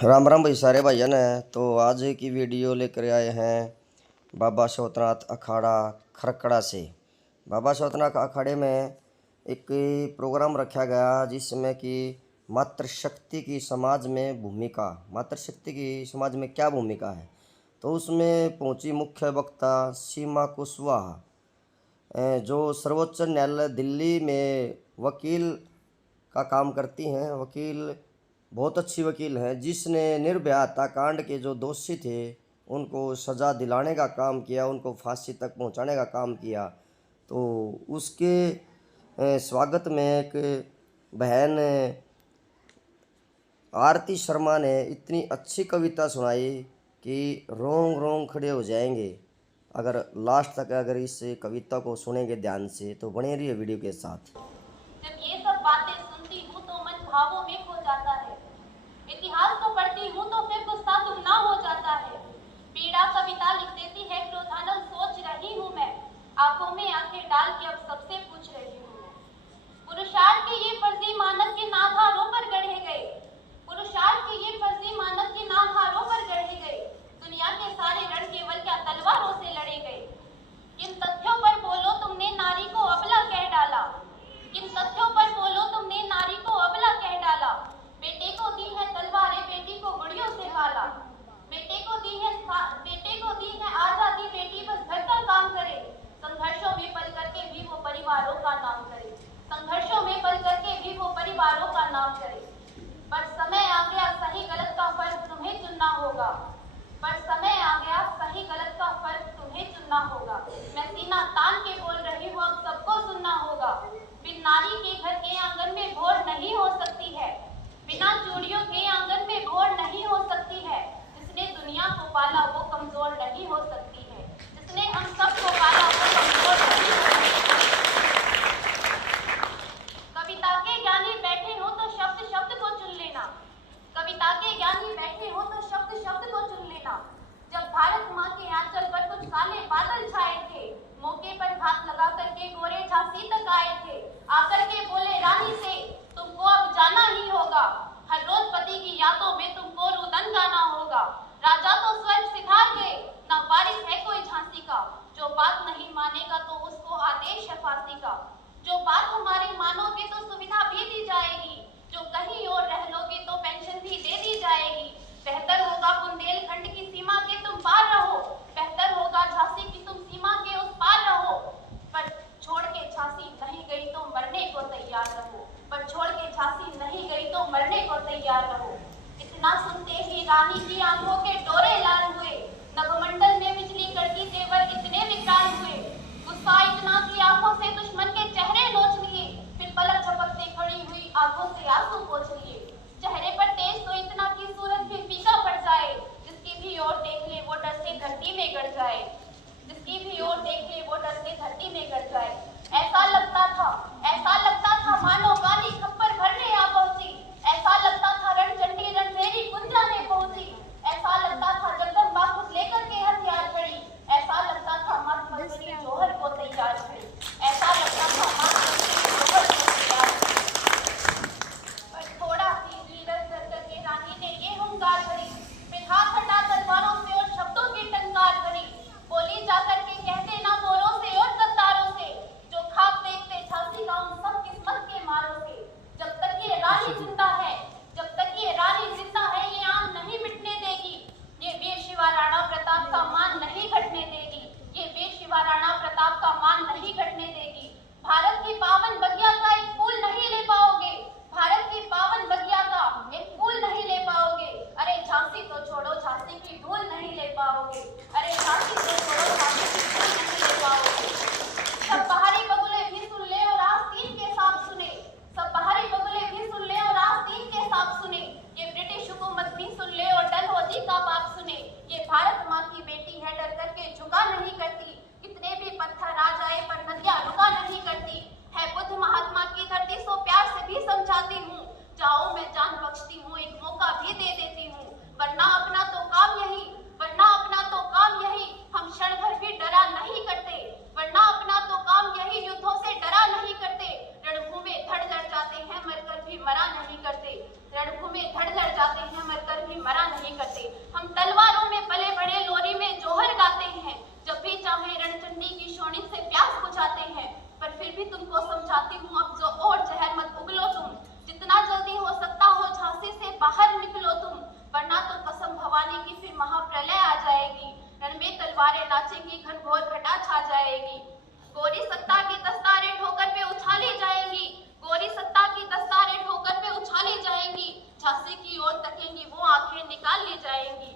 राम राम भाई सारे भाइयों ने। तो आज की वीडियो लेकर आए हैं बाबा शोतनाथ अखाड़ा खरकड़ा से। बाबा शोतनाथ अखाड़े में एक प्रोग्राम रखा गया जिसमें कि मातृशक्ति की समाज में भूमिका, मातृशक्ति की समाज में क्या भूमिका है। तो उसमें पहुंची मुख्य वक्ता सीमा कुशवाहा, जो सर्वोच्च न्यायालय दिल्ली में वकील का काम करती हैं। वकील बहुत अच्छी वकील हैं, जिसने निर्भया हत्याकांड के जो दोषी थे उनको सज़ा दिलाने का काम किया, उनको फांसी तक पहुंचाने का काम किया। तो उसके स्वागत में एक बहन आरती शर्मा ने इतनी अच्छी कविता सुनाई कि रोंग रोंग खड़े हो जाएंगे। अगर लास्ट तक अगर इस कविता को सुनेंगे ध्यान से तो बने रहिए वीडियो के साथ। जब ये सब बातें सुनती हूँ तो मन भावों में खो जाता है। इतिहास को पढ़ती हूँ तो फिर गुस्सा दुगना हो जाता है। पीड़ा कविता लिख देती है क्रोधानल सोच रही हूँ मैं, आंखों में आंखें डाल के अब सबसे पूछ रही हूँ मैं। पुरुषार्थ के ये फर्जी मानक के नाधारों पर गढ़े गए, पुरुषार्थ के ये फर्जी मानक के नाधारों पर गढ़े गए। दुनिया के सारे रण केवल क्या तलवारों से लड़े गए। इन तथ्यों पर बोलो तुमने नारी को अबला कह डाला, इन तथ्यों पर बोलो तुमने नारी को अबला कह डाला। बेटे को दी है तलवारें, बेटी को गुड़ियों से पाला। बेटे को दी है आजादी, बेटी बस घर का काम करे। संघर्षों में पल करके भी वो परिवारों का नाम करे, संघर्षों में पल करके भी वो परिवारों का नाम करे। पर समय आ गया सही गलत का फर्क तुम्हें चुनना होगा, पर समय आ गया सही गलत का फर्क तुम्हें चुनना होगा। मैं सीना तान के बोल रही हूँ, अब सबको सुनना होगा। बिन नारी के घर के आंगन में भोर नहीं हो सकती है, बिना चूड़ियों के आंगन में भोर नहीं हो सकती है। जिसने दुनिया को पाला वो कमजोर नहीं हो सकती है, जिसने हम सबको पाला वो कमजोर नहीं हो सकती है। कविता के ज्ञानी बैठे हो तो शब्द शब्द को चुन लेना, कविता के ज्ञानी बैठे हो तो शब्द शब्द को चुन लेना। जब भारत माँ के आंचल पर कुछ काले बादल छाए थे, मौके पर हाथ लगा करके गोरे झांसी तक आए थे। आकर के बोले रानी से तुमको अब जाना ही होगा, हर रोज पति की यादों में तुमको रुदन गाना होगा। राजा तो स्वर्ग सिधार गए, ना वारिस है कोई झांसी का। जो बात नहीं मानेगा तो उसको आदेश है फांसी का। जो बात हमारी मानोगे तो सुविधा भी दी जाएगी, जो कहीं और रह लोगे तो पेंशन भी दे दी जाएगी। बेहतर होगा बुंदेलखंड की सीमा के तुम पार रहो, बेहतर होगा झांसी की तुम सीमा के उस पार रहो। पर छोड़ के झांसी नहीं गई तो मरने को तैयार रहो, पर छोड़ के झांसी नहीं गई तो मरने को तैयार रहो। इतना सुनते ही रानी की आंखों के डोरे लाल हुए, नभमंडल में बिजली कड़की तेवर इतने विकराल हुए। गुस्सा इतना कि आंखों से दुश्मन के चेहरे नोच लिए, फिर पलक झपकते खड़ी हुई आंखों से आंसू पोंछ लिए। चेहरे पर तेज तो इतना कि सूरज भी फीका पड़ जाए, जिसकी भी ओर देख ले वो डर से धरती में गड़ जाए, जिसकी भी ओर देख ले वो डर से धरती में गड़ जाए। ऐसा लगता था मानो काली खप्पर भरने आ पहुंची, ऐसा लगता था रणचंडी रणभेरी कुंजाने पहुंची। ऐसा लगता था जगदम्बा खुद लेकर के हथियार खड़ी, ऐसा लगता था माँ मछली जोहर को तैयार खड़ी, ऐसा लगता था माँ मछली जोहर को तैयार खड़ी। पर थोड़ा सी लीडर करके रानी ने ये हुंकार भरी, फिर हाथ हटा तलवारों से और शब्दों की टंकार भरी। बोली जाकर के कहते ना गोरों से और गद्दारों से, जो खाक देखते झांसी का उन सब किस्मत के मारों से। जब तक ये रानी जिंदा है, जब तक ये रानी जिंदा है, ये आन नहीं मिटने देगी, ये वीर शिवा राणा प्रताप का मान नहीं घटने देगी, ये वीर शिवा राणा प्रताप का मान नहीं घटने देगी। भारत की पावन बगिया का एक फूल नहीं ले पाओगे, भारत की पावन बगिया का एक फूल नहीं ले पाओगे। अरे चाहती हूँ अब जो और जहर मत उगलो तुम, जितना जल्दी हो सकता हो झांसी से बाहर निकलो तुम, वरना तो कसम भवानी की फिर महाप्रलय आ जाएगी, रण में तलवारें नाचेंगी, घनघोर घटा छा जाएगी। गोरी सत्ता की दस्तारें ठोकर पे उछाली जाएंगी, गोरी सत्ता की दस्तारें ठोकर पे उछाली जाएंगी, झांसी की ओर तकेंगी वो आंखें निकाल ली जाएंगी,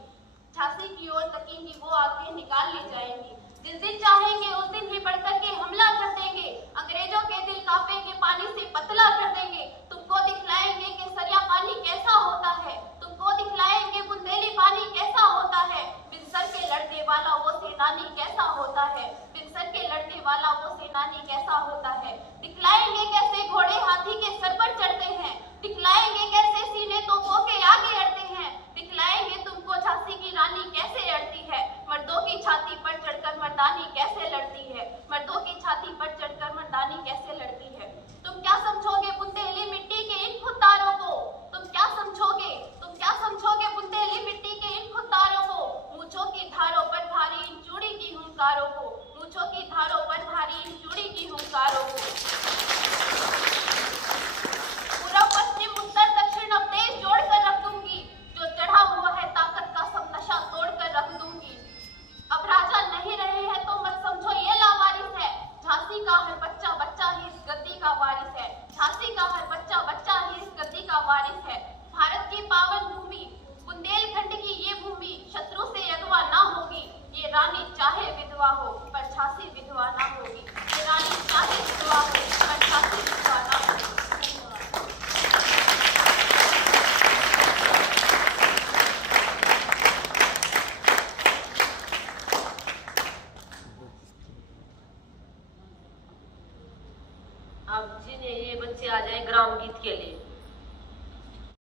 झांसी की ओर तकेंगी वो आंखें निकाल ली जाएंगी। जिस दिन चाहेंगे उस दिन ही बढ़कर के हमला कर देंगे, अंग्रेजों के दिल कांपेंगे, पानी से पतला कर देंगे, तुमको दिखलाएंगे कि सरिया पानी कैसा होता है, तुमको दिखलाएंगे बुंदेली पानी कैसा होता है, बिनसर के लड़ने वाला वो सेनानी कैसा होता है, बिनसर के लड़ने वाला वो सेनानी कैसा होता है। दिखलाएंगे कैसे घोड़े हाथी के सर पर चढ़ते हैं, दिखलाएंगे कैसे सीने तोपों के आगे अड़ते हैं, दिखलाएंगे तुमको झांसी की रानी कैसे अड़ती है, मर्दों की छाती पर चढ़कर मर्दानी कैसे लड़ती है, मर्दों की छाती पर चढ़कर मर्दानी कैसे लड़ती है। तुम क्या समझोगे बुंदेली मिट्टी के इन खुदारों को, तुम क्या समझोगे, तुम क्या समझोगे बुंदेली मिट्टी के इन खुदारों को, मूंछों की धारों पर भारी इन चूड़ी की हुंकारों को, मूंछों की धारों पर भारी इन चूड़ी की हुंकारों को। पूर्व पश्चिम उत्तर दक्षिण अब देश जोड़कर रख दूंगी, जो चढ़ा हुआ है ताकत का सब नशा तोड़कर रख दूंगी। अब राजा नहीं रहे हैं तो मत समझो ये लावारिस है, झांसी का हर बच्चा बच्चा ही इस गद्दी का वारिस है, झांसी का हर बच्चा बच्चा ही इस गद्दी का वारिस है। भारत की पावन भूमि बुंदेलखंड की ये भूमि शत्रु से अगवा ना होगी, ये रानी चाहे विधवा हो पर झांसी विधवा ना होगी, ये रानी चाहे विधवा हो पर झांसी विधवा ना होगी। अब जिन्हें ये बच्चे आ जाए ग्राम गीत के लिए।